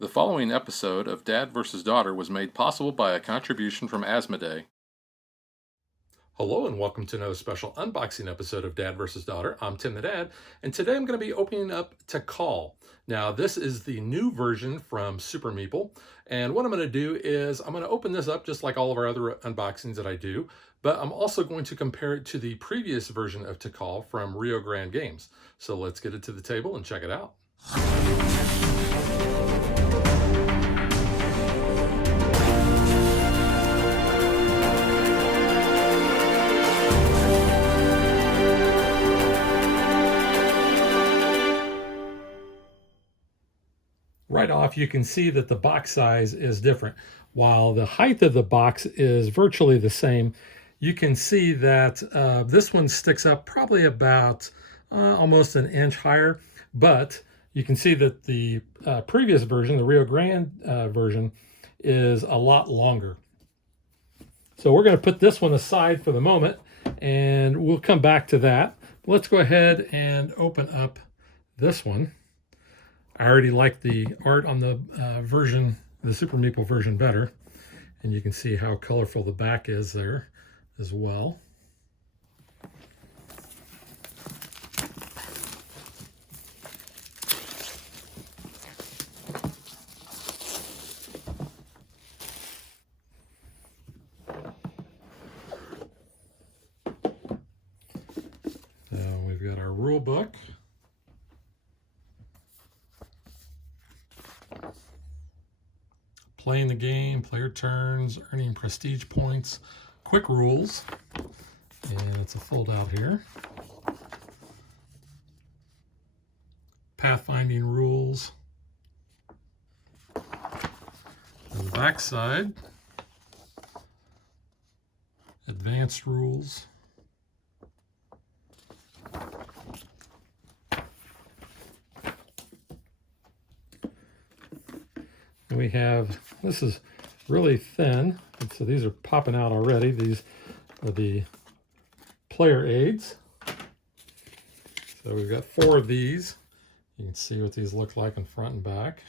The following episode of Dad vs. Daughter was made possible by a contribution from Asmodee. Hello and welcome to another special unboxing episode of Dad vs. Daughter. I'm Tim the Dad, and today I'm going to be opening up Tikal. Now, this is the new version from Super Meeple, and what I'm going to do is I'm going to open this up just like all of our other unboxings that I do, but I'm also going to compare it to the previous version of Tikal from Rio Grande Games. So let's get it to the table and check it out. Right off, you can see that the box size is different. While the height of the box is virtually the same, you can see that this one sticks up probably about almost an inch higher, but you can see that the previous version, the Rio Grande version, is a lot longer. So we're going to put this one aside for the moment, and we'll come back to that. Let's go ahead and open up this one. I already like the art on the the Super Meeple version better. And you can see how colorful the back is there as well. We've got our rule book. Playing the game, player turns, earning prestige points, quick rules, and it's a fold out here. Pathfinding rules. On the back side, advanced rules. And we have, this is really thin, and so these are popping out already. These are the player aids. So we've got 4 of these. You can see what these look like in front and back.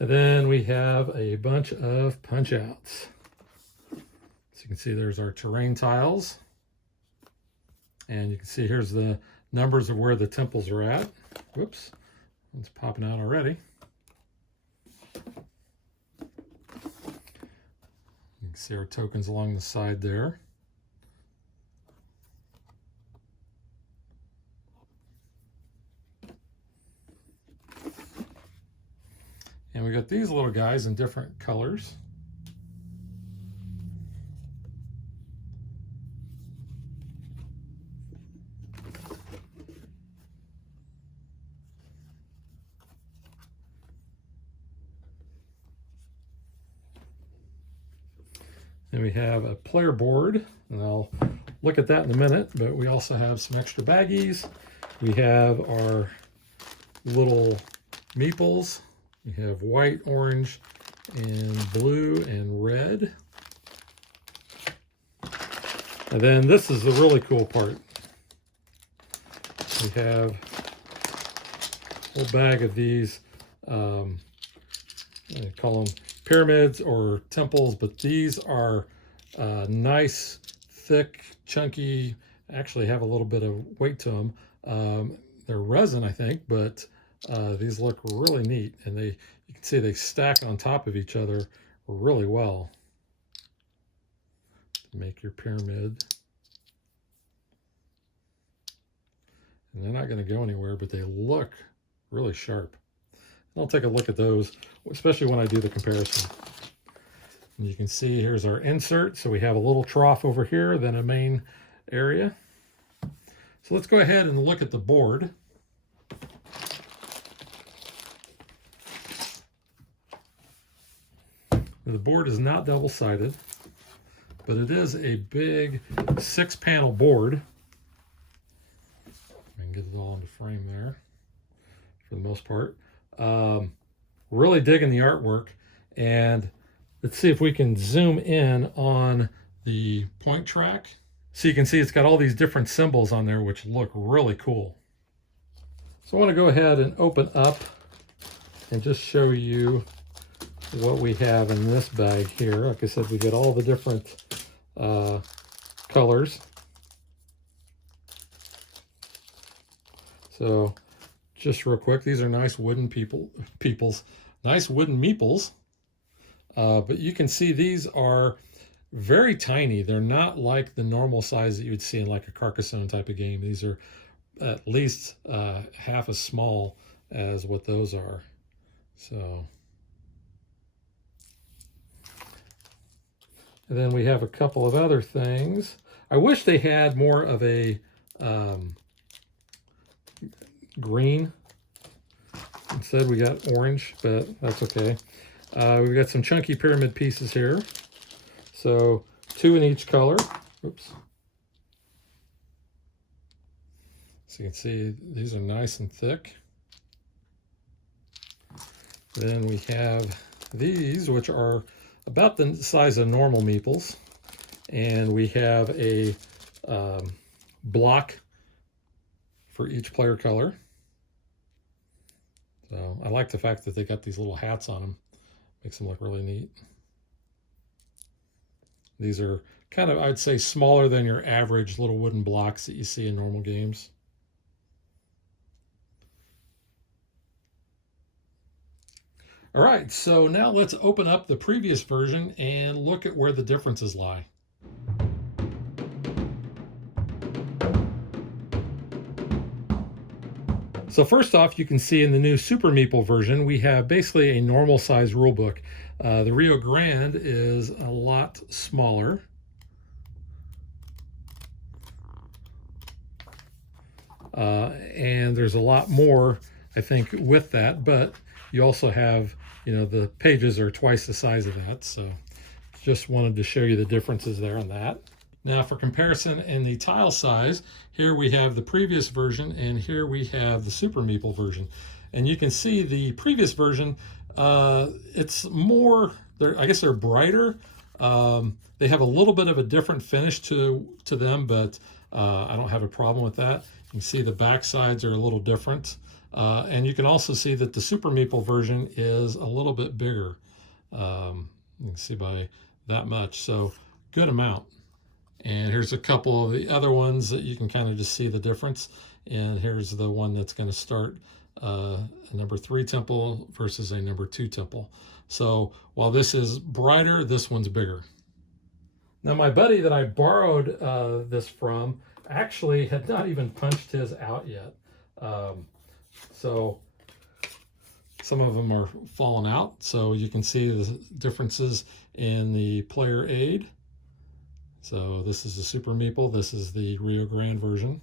And then we have a bunch of punch outs. So you can see there's our terrain tiles. And you can see here's the numbers of where the temples are at. Whoops, it's popping out already. You can see our tokens along the side there. And we got these little guys in different colors. And we have a player board, and I'll look at that in a minute, but we also have some extra baggies. We have our little meeples. We have white, orange, and blue, and red. And then this is the really cool part. We have a whole bag of these, I call them pyramids or temples, but these are nice, thick, chunky, actually have a little bit of weight to them. They're resin, I think, but these look really neat, and you can see they stack on top of each other really well to make your pyramid. And they're not going to go anywhere, but they look really sharp. I'll take a look at those, especially when I do the comparison. And you can see here's our insert. So we have a little trough over here, then a main area. So let's go ahead and look at the board. The board is not double-sided, but it is a big 6-panel board. I can get it all into frame there for the most part. Really digging the artwork, and let's see if we can zoom in on the point track. So you can see it's got all these different symbols on there, which look really cool. So I want to go ahead and open up and just show you what we have in this bag here. Like I said, we get all the different colors. So just real quick, these are nice wooden nice wooden meeples. But you can see these are very tiny. They're not like the normal size that you would see in like a Carcassonne type of game. These are at least half as small as what those are. So, and then we have a couple of other things. I wish they had more of a green. Instead we got orange, but that's okay. We've got some chunky pyramid pieces here. So 2 in each color. Oops. So you can see these are nice and thick. Then we have these, which are about the size of normal meeples. And we have a block for each player color. So I like the fact that they got these little hats on them. Makes them look really neat. These are kind of, I'd say, smaller than your average little wooden blocks that you see in normal games. All right, so now let's open up the previous version and look at where the differences lie. So first off, you can see in the new Super Meeple version, we have basically a normal size rule book. The Rio Grande is a lot smaller. And there's a lot more, I think, with that, but you also have, you know, the pages are twice the size of that. So just wanted to show you the differences there on that. Now for comparison in the tile size, here we have the previous version and here we have the Super Meeple version. And you can see the previous version, it's more, I guess they're brighter. They have a little bit of a different finish to them, but I don't have a problem with that. You can see the back sides are a little different. And you can also see that the Super Meeple version is a little bit bigger. You can see by that much, so good amount. And here's a couple of the other ones that you can kind of just see the difference. And here's the one that's going to start a number 3 temple versus a number 2 temple. So while this is brighter, this one's bigger. Now my buddy that I borrowed this from actually had not even punched his out yet. So some of them are falling out. So you can see the differences in the player aid. So this is the Super Meeple, this is the Rio Grande version.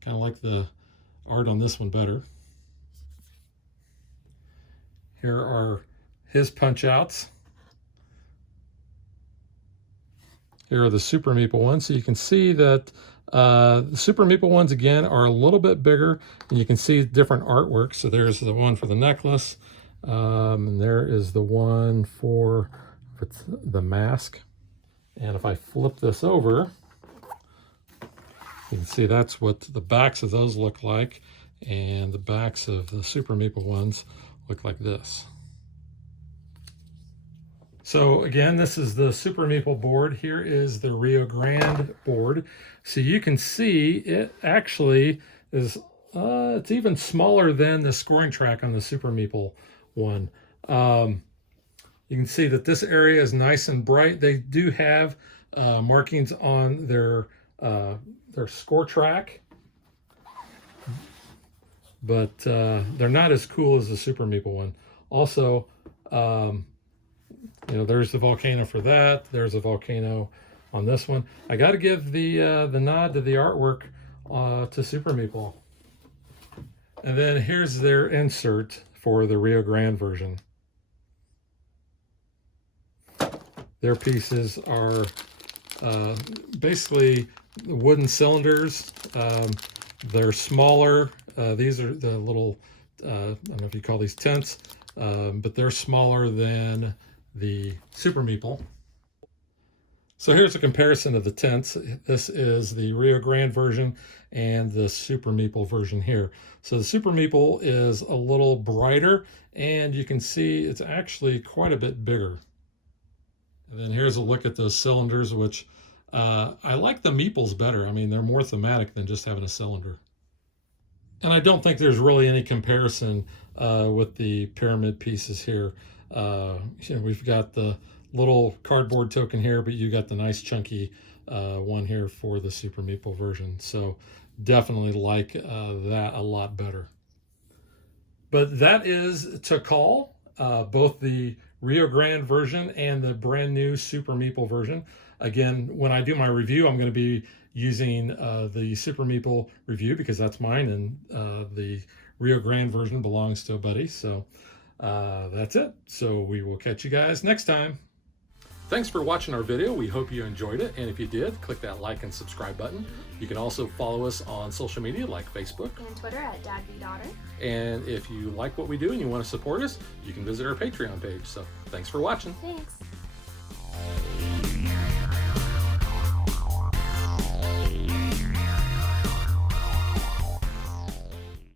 Kind of like the art on this one better. Here are his punch outs. Here are the Super Meeple ones. So you can see that the Super Meeple ones, again, are a little bit bigger, and you can see different artwork. So there's the one for the necklace, and there is the one for the mask. And if I flip this over, you can see that's what the backs of those look like, and the backs of the Super Meeple ones look like this. So again, this is the Super Meeple board. Here is the Rio Grande board. So you can see it actually is, it's even smaller than the scoring track on the Super Meeple one. You can see that this area is nice and bright. They do have markings on their score track, but they're not as cool as the Super Meeple one. Also, you know, there's the volcano for that. There's a volcano on this one. I got to give the nod to the artwork to Super Meeple. And then here's their insert for the Rio Grande version. Their pieces are basically wooden cylinders. They're smaller. These are the little, I don't know if you call these tents, but they're smaller than the Super Meeple. So here's a comparison of the tints. This is the Rio Grande version and the Super Meeple version here. So the Super Meeple is a little brighter, and you can see it's actually quite a bit bigger. And then here's a look at those cylinders, which I like the Meeples better. I mean, they're more thematic than just having a cylinder. And I don't think there's really any comparison with the pyramid pieces here. We've got the little cardboard token here, but you got the nice chunky one here for the Super Meeple version. So definitely like that a lot better. But that is Tikal, both the Rio Grande version and the brand new Super Meeple version. Again, when I do my review, I'm going to be using the Super Meeple review because that's mine, and the Rio Grande version belongs to a buddy. So that's it. So we will catch you guys next time. Thanks for watching our video. We hope you enjoyed it. And if you did, click that like and subscribe button. You can also follow us on social media like Facebook and Twitter at DadBeDaughter. And if you like what we do and you want to support us, you can visit our Patreon page. So thanks for watching. Thanks.